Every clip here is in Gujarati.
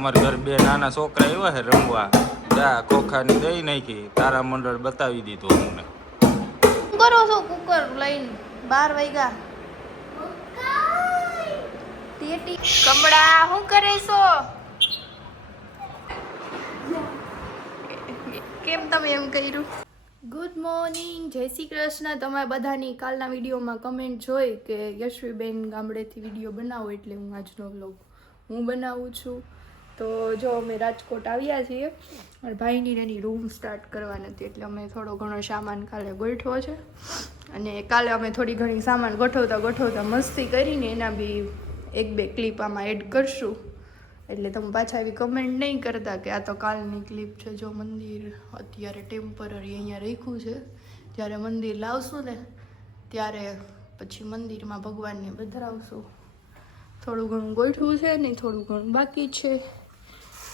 અમારા ઘર બે નાના છોકરા આવ્યા છે રમવા. જા ખોખાની દઈ નાખી, તારા મંડળ બતાવી દીધું અમને. શું કરો છો કુકર લઈને? 12 વાગ્યા. કમળા શું કરે છો? કેમ તમે એમ કર્યું? ગુડ મોર્નિંગ, જય શ્રી કૃષ્ણ. તમારા બધાની કાલના વિડીયોમાં કમેન્ટ જોઈ કે યશવીબેન ગામડેથી વિડીયો બનાવો, એટલે હું આજનો વ્લોગ હું બનાવું છું. તો જો અમે રાજકોટ આવ્યા છીએ અને ભાઈની એની રૂમ સ્ટાર્ટ કરવાની હતી, એટલે અમે થોડો ઘણો સામાન કાલે ગોઠવો છે. અને કાલે અમે થોડી ઘણી સામાન ગોઠવતા મસ્તી કરીને એના બી 1-2 ક્લિપ આમાં એડ કરશું. એટલે તમે પાછા એવી કમેન્ટ નહીં કરતા કે આ તો કાલની ક્લિપ છે. જો મંદિર અત્યારે ટેમ્પરરી અહીંયા રાખ્યું છે, જ્યારે મંદિર લાવશું ને ત્યારે પછી મંદિરમાં ભગવાનને પધરાવશું. થોડું ઘણું ગોઠવું છે ને થોડું ઘણું બાકી છે.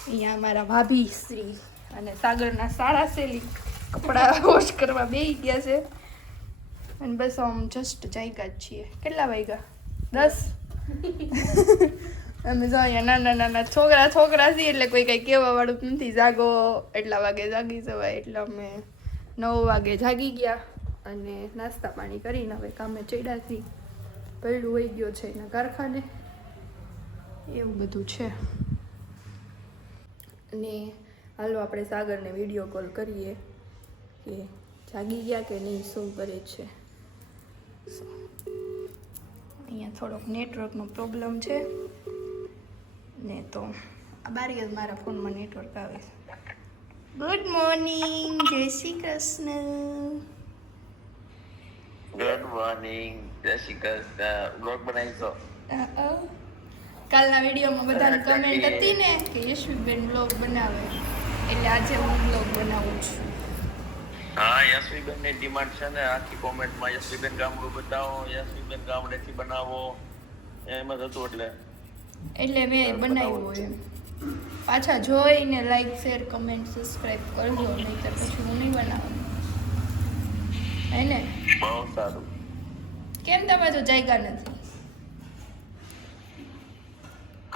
અહીંયા અમારા ભાભી શ્રી અને સાગરના સાડા સેલી કપડાં વોશ કરવા બેસી ગયા છે. અને બસ આમ જસ્ટ જાગ્યા જ છીએ. કેટલા વાગ્યા? 10. અમે જો અહીંયા નાના છોકરા છીએ, એટલે કોઈ કંઈ કહેવા વાળું નથી. જાગો એટલા વાગે જાગી જવાય, એટલે અમે 9 વાગે જાગી ગયા અને નાસ્તા પાણી કરીને હવે કામે ચડ્યા છીએ. પૈડું વહી ગયો છે એના કારખાને, એવું બધું છે. અને હાલો આપણે સાગરને વિડીયો કોલ કરીએ કે જાગી ગયા કે નહીં, શું કરે છે. અહીંયા થોડોક નેટવર્કનો પ્રોબ્લેમ છે ને, તો આ બારી જ મારા ફોનમાં નેટવર્ક આવે છે. ગુડ મોર્નિંગ, જય શ્રી કૃષ્ણ. ગુડ મોર્નિંગ, જય શ્રી કૃષ્ણ. બ્લોગ બનાવીશો? કાલના વિડીયોમાં બધાની કમેન્ટ હતી ને કે યશવીબેન બ્લોગ બનાવે, એટલે આજે હું બ્લોગ બનાવું છું. હા, યશવીબેન ની ડિમાન્ડ છે ને આખી કોમેન્ટમાં યશવીબેન ગામડું બતાવો, યશવીબેન ગામડેથી બનાવો, એમ જ હતું. એટલે મેં બનાવ્યું એમ. પાછા જોઈને લાઈક શેર કમેન્ટ સબસ્ક્રાઇબ કરજો, નહીં તો પછી હું નહીં બનાવું. હે ને? બહુ સારું. કેમ તમે તો જાગ્યા નથી?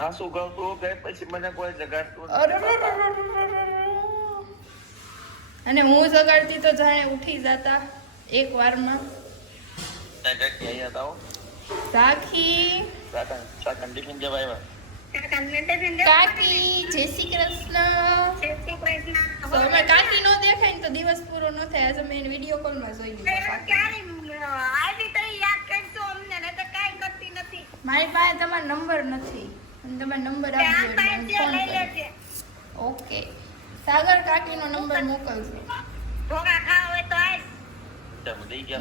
ખાસું ગાવતું કે પછી મને કોઈ જગાડતું અને હું જગાડતી તો જાણે ઉઠી જતા એક વારમાં. રાખી ટિફિન જવા આવ્યા. કાકી જય શ્રી કૃષ્ણ. અમે કાકી નો દેખાય ને તો દિવસ પૂરો ન થાય. આજે મેં વિડીયો કોલમાં જોઈ લીધો. મારી પાસે તમારો નંબર નથી, તમારો નંબર આપજો, ફોન કરો. ઓકે, સાગર કાકીનો નંબર મોકલજો.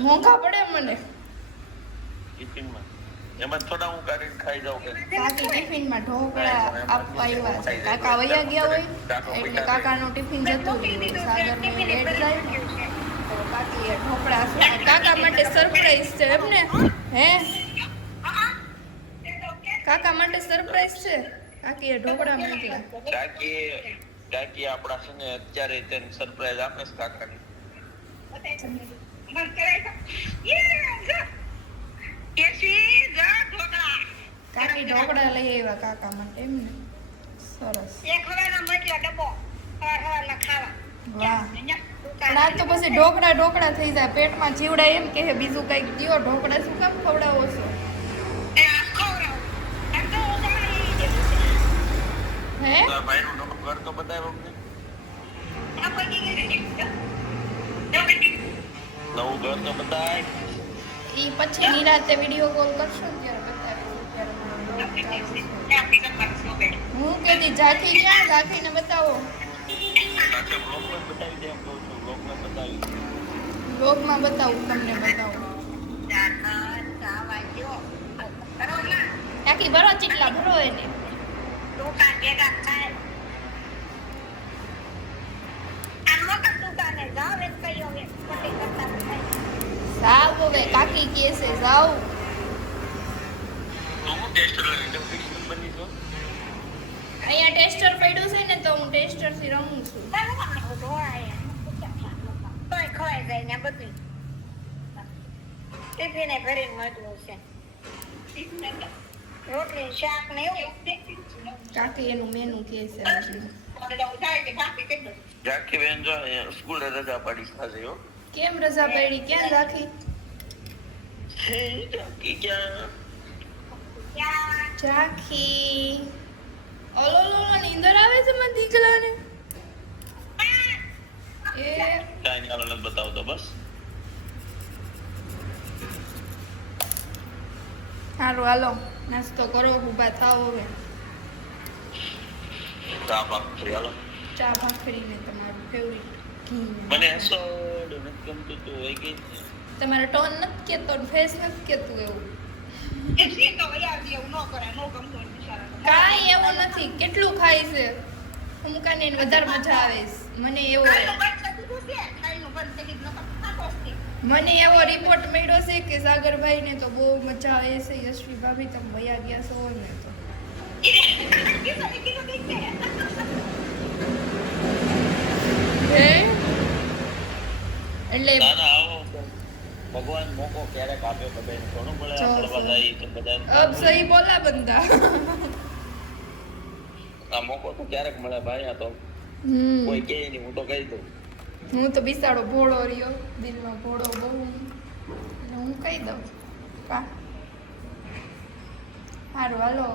મોંઘા પડે મને ટિફિનમાં. એમાં થોડા હું કરીને ખાઈ જાઉં કે કાકી ટિફિનમાં ઢોકળા આપવા આવ્યા છે. કાકા વયા ગયા હોય એટલે કાકાનું ટિફિન જતું રહ્યું. સાગરને લેટ જાય ને તો કાકીએ ઢોકળા કાકા માટે સરપ્રાઈઝ છે એમને. હે કાકા માટે સરપ્રાઈઝ છે. કાકીએ ઢોકળા મોકલ્યા. કાકી આપણા છે ને અત્યારે તેને સરપ્રાઈઝ આપે છે કાકાની. કાકી ઢોકળા લઈ આવ્યા કાકા માટે એમને. સરસ. વાહ. પણ આ તો પછી ઢોકળા થઈ જાય પેટમાં જીવડા એમ કે બીજું કઈક દ્યો. ઢોકળા શું કામ ખવડાવો છો? હે ભાઈનું ઘર તો બતાવ્યો અમને. નવું ઘર તો બતાય. ઈ પછી નિરાતે વિડીયો કોલ કરશો ત્યારે બતાવીશ. હું કહેતી ઝાંખી ક્યાં? ઝાંખીને બતાવો. બ્લોગમાં બતાવું, તમને બતાવું. કાકી ભરો ચીટલા ભરો એને. જાવ હવે, કાકી કહે છે જાવ. અહીંયા ટેસ્ટર પડ્યું છે ને તો હું ટેસ્ટર થી રમું છું. ટિફિને ભરીને મોકલું છે. રોટલી શાક ને એવું. કાકી એનું મેનુ કે છે હજી. ઝાંખી બેન જો સ્કૂલ રજા પાડી ખાશે હો. કેમ રજા પડી? ક્યાં રાખી? હે ઝાંખી ક્યાં? ઝાંખી ઓલો નીંદર આવે છે મને દીકરાને. એ કાંઈ નહીં, હાલો નથી બતાવતો બસ. સારું હાલો નાસ્તો કરો, ઊભા થાવ હવે. ચા ભાખરી હાલો. ચા ભાખરી ને તમારું ફેવરિટ ઘી. મને હસોડ નથી ગમતું તું હોય ગઈ. તમારો ટોન નથી કેતો, ફેસ નથી કેતું એવું. કાંઈ એવું નથી. કેટલું ખાય છે હુમકાને વધારે મજા આવે છે. મને એવો રિપોર્ટ મળ્યો છે કે સાગરભાઈ ને તો બહુ મજા આવે છે. યશવી ભાભી તમે વયા ગયા છો ને તો હે એટલે ના ના આવો ભગવાન મોકો ક્યારેક આપ્યો બધાને ઘણું મળે ફરવા જાય તો બધાને અબ સહી બોલા બંદા. આ મોકો તો ક્યારેક મળે ભાઈ. આ તો કોઈ કહે નહીં, હું તો કહી દઉં. હું તો બિસાડો ભોળો રહ્યો, દિલમાં ભોળો બહુ એટલે હું કહી દઉં. કા સારું હાલો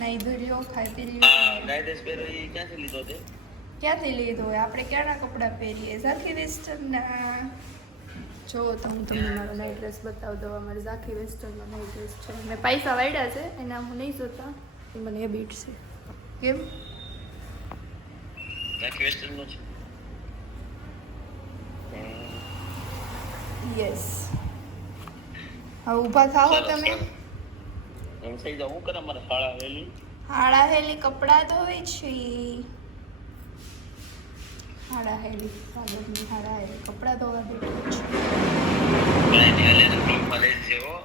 નાઈ ધોર્યો, ખાઈ પી લ્યો. નાઈટ ડ્રેસ પહેરો એ ક્યાંથી લીધો છે? ક્યાંથી લીધો હોય? આપણે ક્યાંના કપડાં પહેરીએ? ઝાંખી વેસ્ટર્નના. જો તો હું તમને મારો નાઇટ ડ્રેસ બતાવી દઉં. અમારે ઝાંખી વેસ્ટર્નનો નાઇટ ડ્રેસ છે. મેં પૈસા વાળ્યા છે એના હું નહીં જોતા, એ મને હેબિટ છે. કેમ? ઝાંખી વેસ્ટર્નનો છે. યસ. હવે ઊભા થાઓ તમે. એમ થઈ જાવ હું કરે મારે શાળા વેલી. હાડા હેલી કપડાં ધોવે છે. હાડા હેલી સાગરની હાડા હેલી કપડાં ધોવા બેઠી છે. ભાઈ હાલે ને બ્લોગમાં લેજે હો.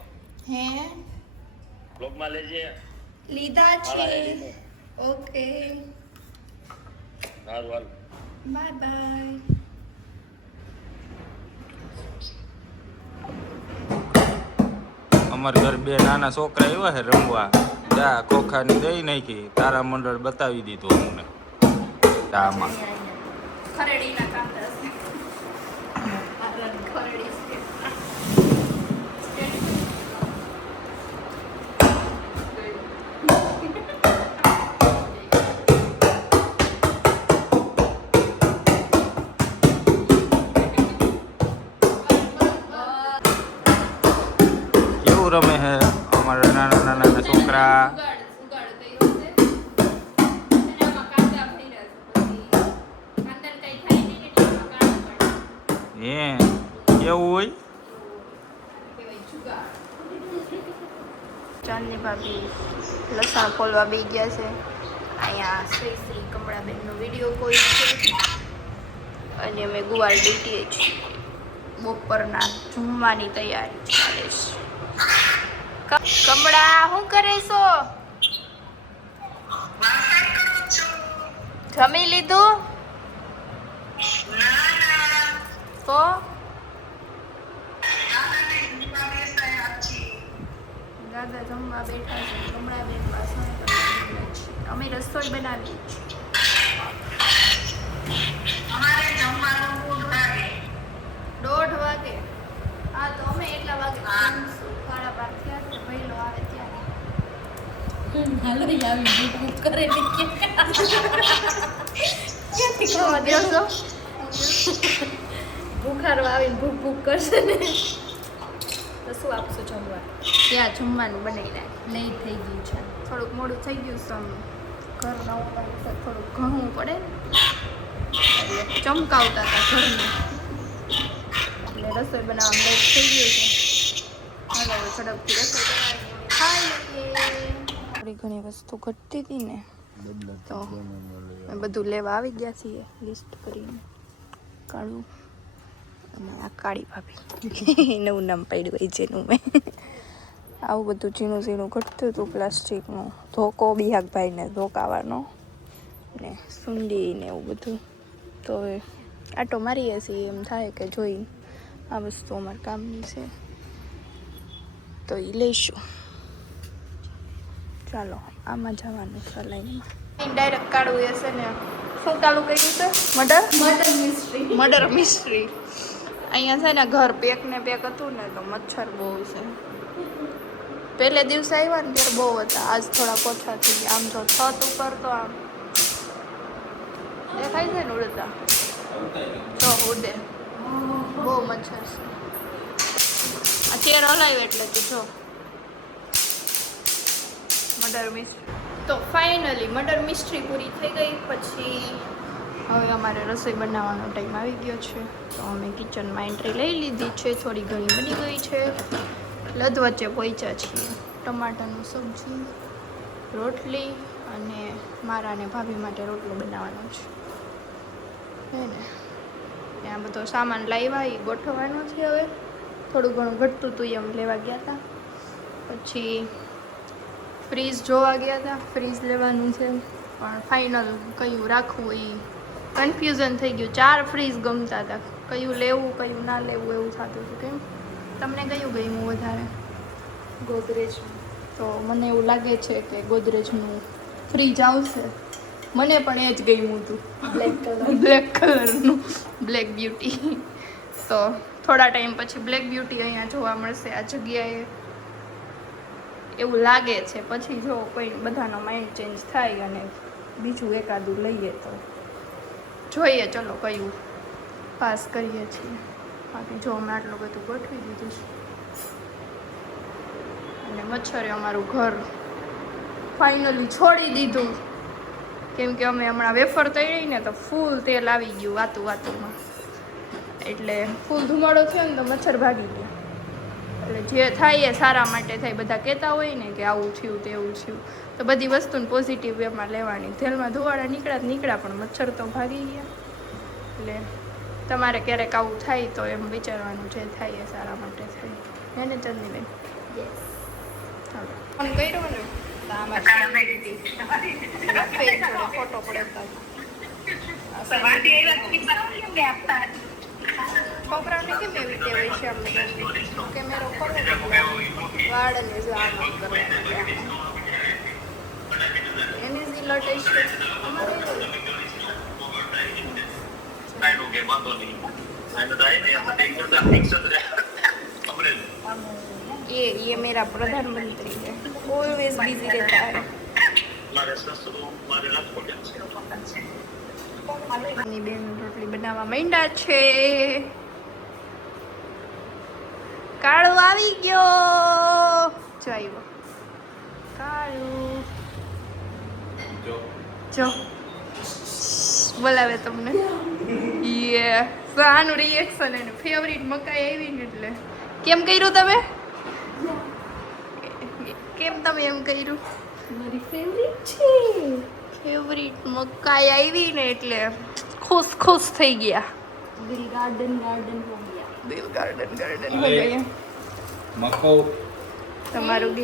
હે બ્લોગમાં લેજે. લીધા હાડા છે. હેલીને. ઓકે સારું હાલ. Bye bye. અમારા ઘર બે નાના છોકરા આવ્યા છે રમવા. ચા ખોખાની દઈ નાખી, તારા મંડળ બતાવી દીધું અમને ચામાં. ખરેડીના કાંદા છે. ખરેડી છે. કેવું રમે છે અમારા નાના નાના છોકરા. હે કેવું હોય? ચાંદની ભાભી લસણ ફોલવા બી ગયા છે. અહીંયા શ્રી કમળાબેનનો વિડીયો કોલ છે અને અમે ગુવાર ડૂટીએ છીએ. બપોરના જમવાની તૈયારી ચાલે છે. કમળા શું કરે છો? જમી લીધું? તો દાદા જમવા બેઠા છે. કમળાબેન વાસણ બનાવી છે. અમે રસોઈ બનાવી છે. દોઢ વાગે. હા તો અમે એટલા વાગે જમશું. 12:30 થયા છે. પહેલો આવે ત્યારે. ક્યાંથી ખાવા દેશો? ભૂખારો આવીને ભૂખ ભૂખ કરશે ને તો શું આપશું જમવા? ત્યાં જમવાનું બનાવી નાખ. નહીં થઈ ગયું છે, થોડુંક મોડું થઈ ગયું છે. ઘર નવું પાણી છે, થોડુંક ઘણવું પડે ને એટલે ચમકાવતા હતા ઘરને, એટલે રસોઈ બનાવવાનું લેટ થઈ ગયું છે. હાલો હવે ઝડપથી રસોઈ બનાવી ખાઈ લઈએ. થોડી ઘણી વસ્તુ ઘટતી હતી ને તો અમે બધું લેવા આવી ગયા છીએ લિસ્ટ કરીને. કાળું આ કાળી ભાભી નવું નામ પાડ્યું હોય જેનું મેં. આવું બધું ઝીણું ઝીણું ઘટતું હતું. પ્લાસ્ટિકનું ધોકો બિહાગભાઈને ધોકાવાનો ને સુંડી ને એવું બધું. તો હવે આટો મારીએ છીએ એમ થાય કે જોઈ આ વસ્તુ અમારા કામની છે તો એ લઈશું. ચાલો આમાં જવાનું છે લાઈનમાં ડાયરેક્ટ કાઢવું હશે ને શું ચાલુ કર્યું છે મર્ડર મિસ્ટ્રી અહીંયા છે ને ઘર પેક ને પેક હતું ને તો મચ્છર બહુ છે પહેલે દિવસે આવ્યા ને ત્યારે બહુ હતા આજ થોડા ઓછા થઈ ગયા આમ જો છત ઉપર તો આમ દેખાય છે ને ઉડતા જો ઉડે બહુ મચ્છર છે આ ચેર હલાવ્યો એટલે તું જો મર્ડર મિસ્ટ્રી તો ફાઇનલી મર્ડર મિસ્ટ્રી પૂરી થઈ ગઈ પછી હવે અમારે રસોઈ બનાવવાનો ટાઈમ આવી ગયો છે તો અમે કિચનમાં એન્ટ્રી લઈ લીધી છે થોડી ઘણી બની ગઈ છે લદ વચ્ચે પહોંચ્યા છીએ ટમાટાનું સબ્જી રોટલી અને મારા અને ભાભી માટે રોટલો બનાવવાનો છે હે ને ત્યાં બધો સામાન લાવ્યા એ ગોઠવવાનો છે હવે થોડું ઘણું ઘટતું હતું એમ લેવા ગયા હતા પછી ફ્રીજ જોવા ગયા હતા ફ્રીજ લેવાનું છે પણ ફાઇનલ કયું રાખવું એ કન્ફ્યુઝન થઈ ગયું 4 ફ્રીજ ગમતા હતા કયું લેવું કયું ના લેવું એવું થતું હતું કેમ તમને કયું ગમ્યું વધારે ગોદરેજ તો મને એવું લાગે છે કે ગોદરેજનું ફ્રીજ આવશે મને પણ એ જ ગમ્યું હતું બ્લેક કલરનું બ્લેક બ્યુટી તો થોડા ટાઈમ પછી બ્લેક બ્યુટી અહીંયા જોવા મળશે આ જગ્યાએ એવું લાગે છે પછી જો કોઈ બધાનો માઇન્ડ ચેન્જ થાય અને બીજું એકાદું લઈએ તો જોઈએ ચલો કયું પાસ કરીએ છીએ બાકી જો અમે આટલું બધું ગોઠવી દીધું છે અને મચ્છરે અમારું ઘર ફાઇનલી છોડી દીધું કેમ કે અમે હમણાં વેફર તળી ને તો ફૂલ તેલ આવી ગયું વાતુમાં એટલે ફૂલ ધુમાડો થયો ને તો મચ્છર ભાગી ગયા એટલે જે થાય એ સારા માટે થાય બધા કહેતા હોય ને કે આવું થયું તેવું થયું તો બધી વસ્તુને પોઝિટિવ વેમાં લેવાની તેલમાં ધુવાડા નીકળ્યા પણ મચ્છર તો ભાગી ગયા એટલે તમારે ક્યારેક આવું થાય તો એમ વિચારવાનું જે થાય એ સારા માટે થાય હે ને ચંદીબેન ચાલો ફોન કર્યો ને તો આમાં ફોટો પડતા છોકરાઓને કેમ એવી ટેવ હોય છે અમને કેમેરો ખોલો વાળને જો આમ કરવાનું એની જ લટે છે ये मेरा प्रधानमंत्री है ऑलवेज बिजी रहता है ની બેન રોટલી બનાવવા માંડ્યા છે કાળુ આવી ગયો જો આવ્યો કાળુ જો બોલાવે તમને યે આનું રિએક્શન એને ફેવરિટ મકાઈ આવી ને એટલે કેમ કર્યું તમે કેમ તમે એમ કર્યું મારી ફેવરિટ છે ફેવરિટ મકાઈ આવી ને એટલે ખુશ થઈ ગયા દિલ ગાર્ડન હો ગયા મકો તમારું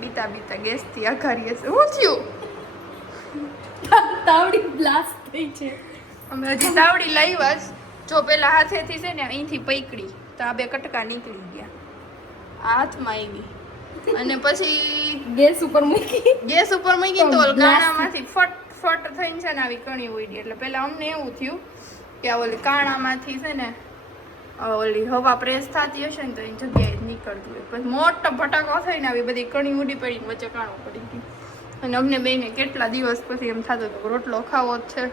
બીતા ગેસ થી આઘારીએ છે હું થયું તાવડી બ્લાસ્ટ થઈ છે અમે હજી તાવડી લાવ્યા જ જો પેલા હાથેથી છે ને અહીંથી પકડી તો આ બે કટકા નીકળી ગયા આ હાથમાં આવી અને પછી ગેસ ઉપર મૂકી તો કાણામાંથી ફટ થઈને છે ને આવી કણી ઉડી એટલે પેલા અમને એવું થયું કે આ ઓલી કાણામાંથી છે ને ઓલી હવા પ્રેસ થતી હશે ને તો એની જગ્યાએ જ નીકળતું હોય પછી મોટો ફટાકો થઈને આવી બધી કણી ઉડી પડીને વચ્ચે કાણું પડી ગયું અને અમને બેને કેટલા દિવસ પછી એમ થતું હતું રોટલો ખાવો જ છે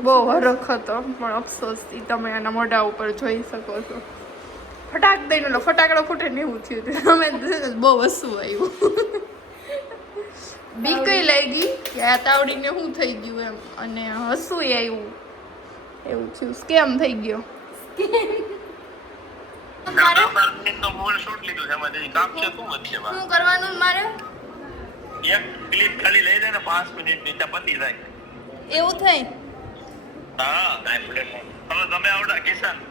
બહુ હરખ હતો પણ અફસોસ તમે એના મોઢા ઉપર જોઈ શકો છો ફટાક દઈને ફટાકડો ફૂટે ને એવું થયું હતું અમે બહુ હસવું આવ્યું બીકઈ લાગી કે આ તાવડીને શું થઈ ગયું એમ અને હસવું આવ્યું એવું થયું સ્કેમ થઈ ગયો શું કરવાનું મારે એક ક્લિપ ખાલી લઈ લે ને 5 મિનિટ ની પતી જાય એવું થાય હા હવે તમે આવડા કિશન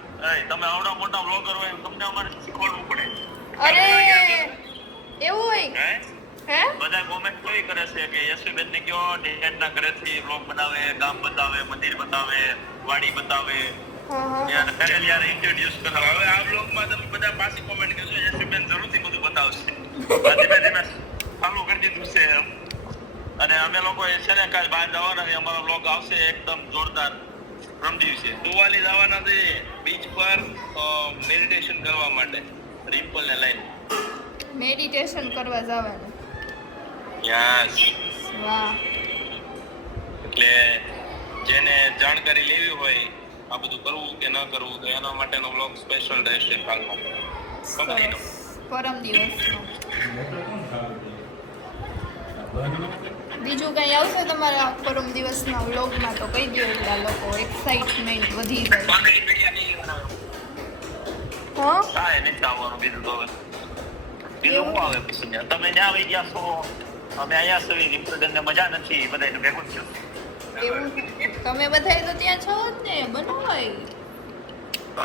તમે આવડા મોટા બ્લોગર હોય તમને અમારે શીખવાડવું પડે અરે એવું હોય હે બધા કોમેન્ટ કોઈ કરે છે કે યશવીબેન ને કયો ડિઝાઇન ના ઘરેથી બ્લોગ બનાવે ગામ બતાવે મંદિર બતાવે વાડી બતાવે ત્યાં કરેલ યાર ઇન્ટ્રોડ્યુસ કરાવ. હવે આ બ્લોગમાં તમે બધા પાછી કોમેન્ટ કરજો, યશવીબેન જરૂરથી બધું બતાવશે. ધીમે ધીમે ચાલુ કરી દીધું છે એમ. અને અમે લોકો છે ને કાલ બહાર જવાના છે, અમારો બ્લોગ આવશે એકદમ જોરદાર પ્રમ દિવસે. દુવાલી જવાના છે બીચ પર મેડિટેશન કરવા માટે, રિમ્પલ ને લઈને. મેડિટેશન કરવા જવાનું. યસ. વાહ. એટલે જેને જાણકારી લેવી હોય આ બધું કરવું કે ન કરવું, તો એના માટેનો બ્લોગ સ્પેશિયલ રહેશે કાલનો. કંપનીનો પરમ દિવસનો. બીજું કંઈ આવશે તમારા પરમ દિવસના વ્લોગમાં તો કહી દો, એટલે આ લોકો એક્સાઇટમેન્ટ વધી જાય. હા કાંઈ નથી આવવાનું બીજું તો. હવે બીજું શું આવે પછી? તમે ત્યાં આવી ગયા છો, અમે અહીંયા સુધી રિમ્પલને મજા નથી, બધાને ભેગું થયું. એવું તમે બધાય તો ત્યાં છો જ ને, બનાવાય.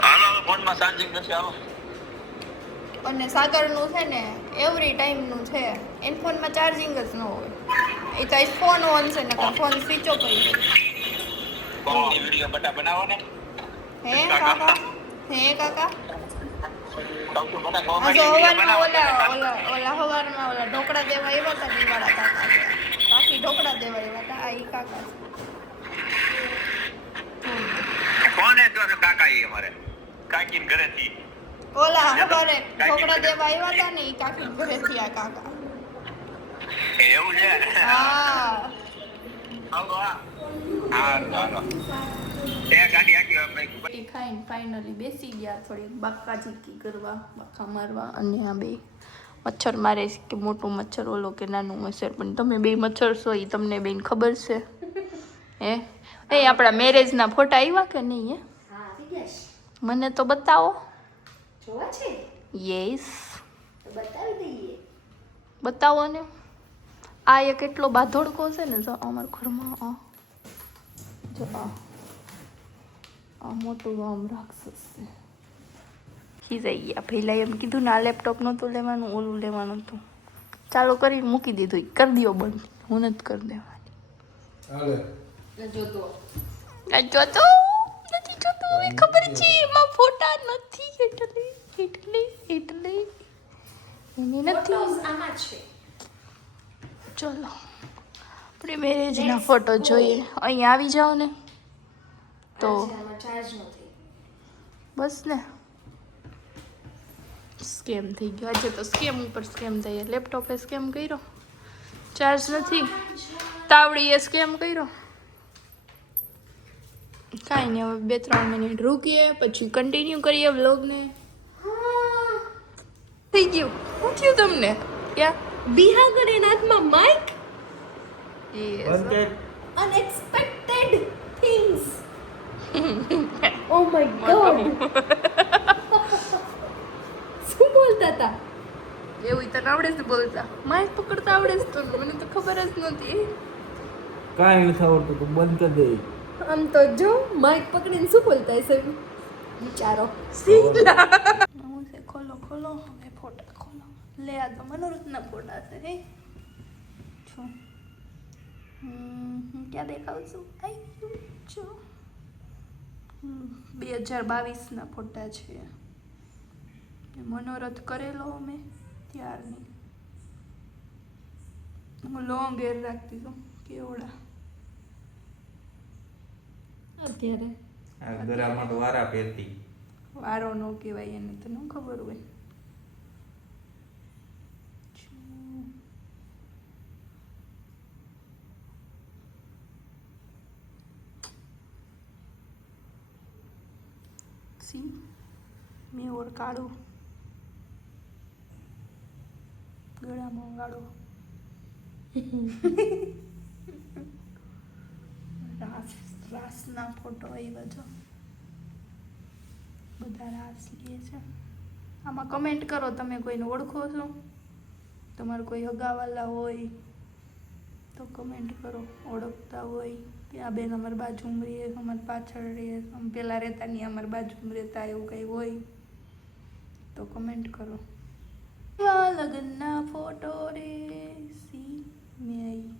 હાલો હવે ફોનમાં ચાર્જિંગ નથી. હાલો. અને સાગરનું છે ને એવરી ટાઈમનું છે, એન ફોનમાં ચાર્જિંગ જ ન હોય. એ તો ફોન ઓન છે ને ફોન સ્વિચ ઓફ થઈ જાય. વિડીયો બટા બનાવો ને. હે કાકા? હે કાકા? સૌથી મોટા આ કોમેડી જો વિડીયો હવારમાં બનાવો. ઓલા હવારમાં ઓલા ઢોકળા દેવા આવ્યા હતા દીવાળા કાકા. બાકી ઢોકળા દેવા આવ્યા હતા, આ ઈ કાકા. કોને તો કાકા ઈ અમારે કાકીન ઘરેથી ઓલા હવારે ઢોકળા દેવા આવ્યા હતા ને ઈ કાકી ઘરેથી આ કાકા. એવું છે. હા. હાલો હાલો. એ ગાડી આખી રોટી ખાઈને ફાઇનલી બેસી ગયા, થોડી બાકા ચીકી કરવા, બાકા મારવા. અને આ બે મચ્છર મારે છે, કે મોટું મચ્છર ઓલો કે નાનું મચ્છર. પણ તમે બે મચ્છર છો એ તમને બેન ખબર છે? હે એ આપણા મેરેજના ફોટા આવ્યા કે નહીં? હે મને તો બતાવો. જોવા છે યસ તો બતાવી દઈએ. બતાવો ને. આ એક એટલો બાધોડકો છે ને, જો અમારા ઘરમાં આ જો આ મોટું આમ રાક્ષસ છે. ખીજાઈ ગયા. પહેલા એમ કીધું ને આ લેપટોપ નહોતું લેવાનું, ઓલું લેવાનું હતું. ચાલુ કરીને મૂકી દીધું. કરી દો બંધ, હું નથી કરી દેવાની. જોતો જોતો નથી જોતો, એ ખબર છે એમાં ફોટા નથી, એટલે એની નથી. ફોટોસ આમાં છે. ચલો આપણે મેરેજના ફોટો જોઈએ. અહીંયા આવી જાઓ ને તો આમાં ચાર્જ નથી. બસ ને. સ્કેમ થઈ ગયો આજે તો. સ્કેમ ઉપર સ્કેમ થઈ. લેપટોપે સ્કેમ કર્યો, ચાર્જ નથી. તાવડીએ સ્કેમ કર્યો. કાંઈ નહીં, હવે 2-3 મિનિટ રૂકીએ પછી કન્ટિન્યુ કરીએ વ્લોગને. થઈ ગયું. શું થયું તમને? ક્યાં બિહાગડ હાથમાં mic. Yes. Unexpected things. Oh my god. શું બોલતા હતા? એવું તને આવડે છે બોલતા? માઇક પકડતા આવડે છે તને? મને તો ખબર જ નથી. કાંઈ નથી આવડતું તો બંધ કરી દે. આમ તો જો માઇક પકડીને શું બોલતા હશે વિચારો. હું છે ખોલો ખોલો હવે ફોટા ખોલો. લે આ તો મનોરથના ફોટા છે. હે છું હું ક્યાં દેખાઉં છું? આવી છો 2022ના ફોટા છે. મનોરથ કરેલો અમે ત્યારની. હું લોંગ હેર રાખતી હતું કેવડા. અત્યારે આ ગરામાં તો વારા પહેરતી. વારો ન કહેવાય એને, તો ન ખબર હોય. સી મેં ઓર કાઢું ગળામાં ગાળો. રાસના ફોટો આવ્યા છો, બધા રાસ લે છે. આમાં કમેન્ટ કરો તમે કોઈને ઓળખો છો, તમારે કોઈ હગાવાલા હોય તો કમેન્ટ કરો. ઓળખતા હોય કે આ બેન અમારી બાજુમાં રહે, અમારી પાછળ રહે, આમ પહેલાં રહેતા નહીં અમારી બાજુમાં રહેતા, એવું કંઈ હોય તો કમેન્ટ કરો. લગ્નના ફોટો રે સી મેં આવી.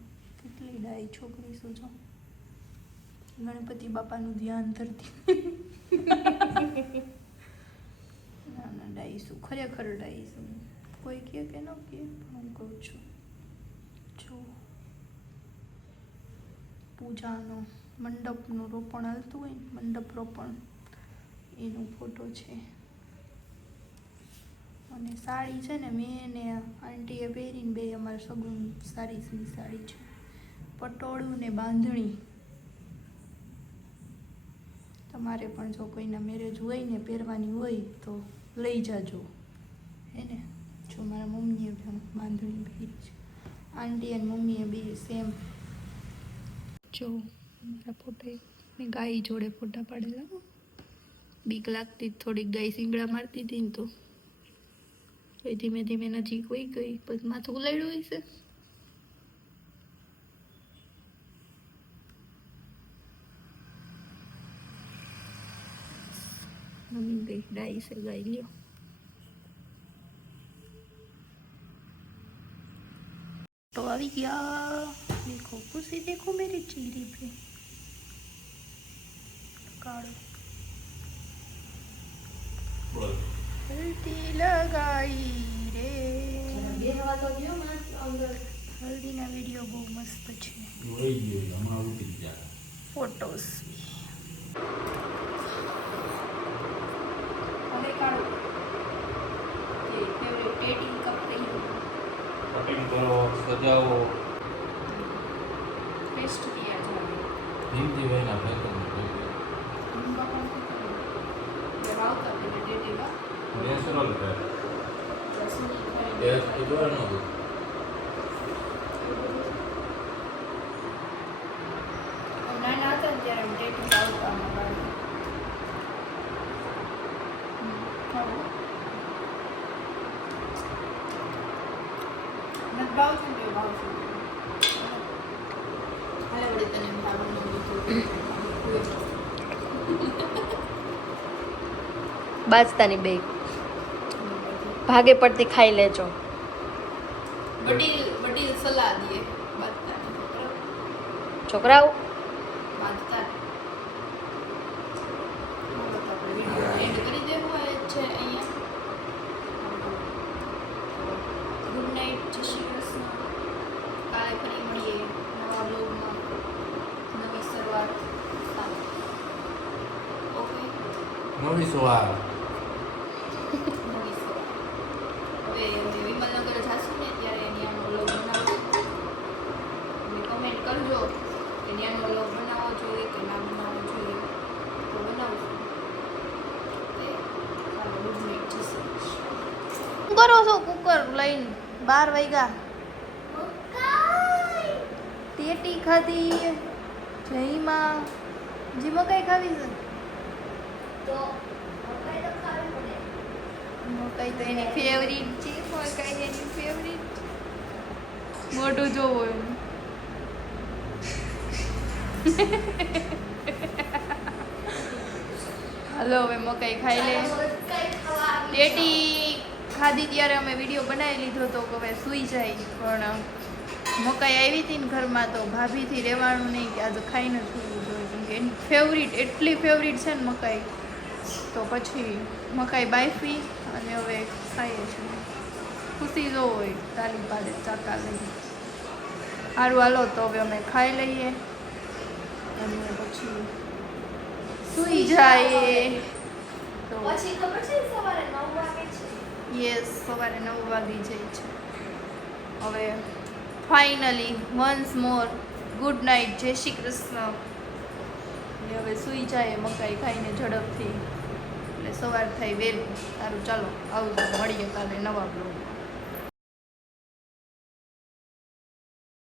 કેટલી ડાઈ છોકરી શું છો. ગણપતિ બાપાનું ધ્યાન ધરતી. ના ના ડાઈશું, ખરેખર ડાઈશું. કોઈ કહે કે ન કહે પણ હું કહું છું. જો પૂજાનો મંડપનું રોપણ હાલતું હોય ને, મંડપ રોપણ, એનો ફોટો છે. અને સાડી છે ને મેં ને આંટીએ પહેરીને બે અમારે સગુન સારી સાડી છે. પટોળું ને બાંધણી. તમારે પણ જો કોઈના મેરેજ હોય ને પહેરવાની હોય તો લઈ જાજો, હે ને. જો મારા મમ્મીએ બાંધણી પહેરી છે, આંટી અને મમ્મીએ બે સેમ. જો મારા ફોટા મેં ગાય જોડે ફોટા પાડેલા. બીક લાગતી થોડીક, ગાય સિંગડા મારતી હતી ને તો ધીમે ધીમે નજીક હોઈ ગઈ, પછી માથું ઉલાડ્યું હોય છે. મમ્મી ગઈ ડાઈ છે, ગાય લ્યો. तो अभी क्या देखो खुशी, देखो मेरे चेहरे पे काढ़ो हल्दी लगाई रे. હલ્દીના વિડીયો બહુ મસ્ત છે, ફોટોસ હવે કાઢો. ये फेवरेट डेटिंग कपड़े કટિંગ કરો, સજાવો, बेस्ट किया जाए. હિન્દી ભાઈના ફેશન उनका कौन सा कलर जवाब कर दे डेटिंग નેચરલ છે. जैसे नहीं ટેસ્ટ કીધો ન હતું. નાના હતા ને ત્યારે ડેટિંગ આવતા અમારા નથી ભાવતું ને ભાવતું. હાલે વળી તને ભાવનું બાજતાની બે ભાગે પડતી ખાઈ લેજો. વડીલ સલાહ દે બાદતાની છોકરાઓ બાદતા એન્ડ કરી દેવું હોય છે અહીંયા. ગુડ નાઇટ, જય શ્રી કૃષ્ણ. કાલે ફરી મળીએ નવા બ્લોગમાં, નવી શરૂઆત સાથે. ઓકે, નવી સવાર નવી શરૂઆત. હવે વિમલનગર જાશું ને ત્યારે ત્યાંનો બ્લોગ બનાવશું. તમે કમેન્ટ કરજો કે ત્યાંનો બ્લોગ બનાવવો જોઈએ કે ના બનાવવો જોઈએ, તો બનાવશું. ગુડ નાઇટ, જય શ્રી કૃષ્ણ. શું કરો છો કુકર લઈને? 12 વાગ્યા. ટેટી ખાધી, જઈમાં જી મકાઈ ખાવી છે. મકાઈ તો એની ફેવરિટ છે, મકાઈ એની ફેવરિટ. મોઢું જોવો એનું. હાલો હવે મકાઈ ખાઈ લે. ટેટી ખાધી ત્યારે અમે વિડીયો બનાવી લીધો તો કે હવે સૂઈ જાય, પણ મકાઈ આવી હતી ને ઘરમાં તો ભાભીથી રહેવાનું નહીં કે આજે ખાઈને સૂવું જોઈએ, કેમ કે એની ફેવરિટ, એટલી ફેવરિટ છે ને મકાઈ. તો પછી મકાઈ બાફી અને હવે ખાઈએ છીએ. ખુશી જો હોય તાલી પાડે ચાકા લઈએ. સારું હાલો તો હવે અમે ખાઈ લઈએ અને પછી સૂઈ જાય. તો પછી ખબર છે સવારે 9 વાગે છે. યસ, સવારે 9 વાગી જાય છે. હવે ફાઇનલી વન્સ મોર ગુડ નાઇટ, જય શ્રી કૃષ્ણ. ને હવે સૂઈ જાય મકાઈ ખાઈને ઝડપથી, એટલે સવાર થાય વહેલું. સારું ચાલો આવજો, મળીએ કાલે નવા બ્લોગમાં.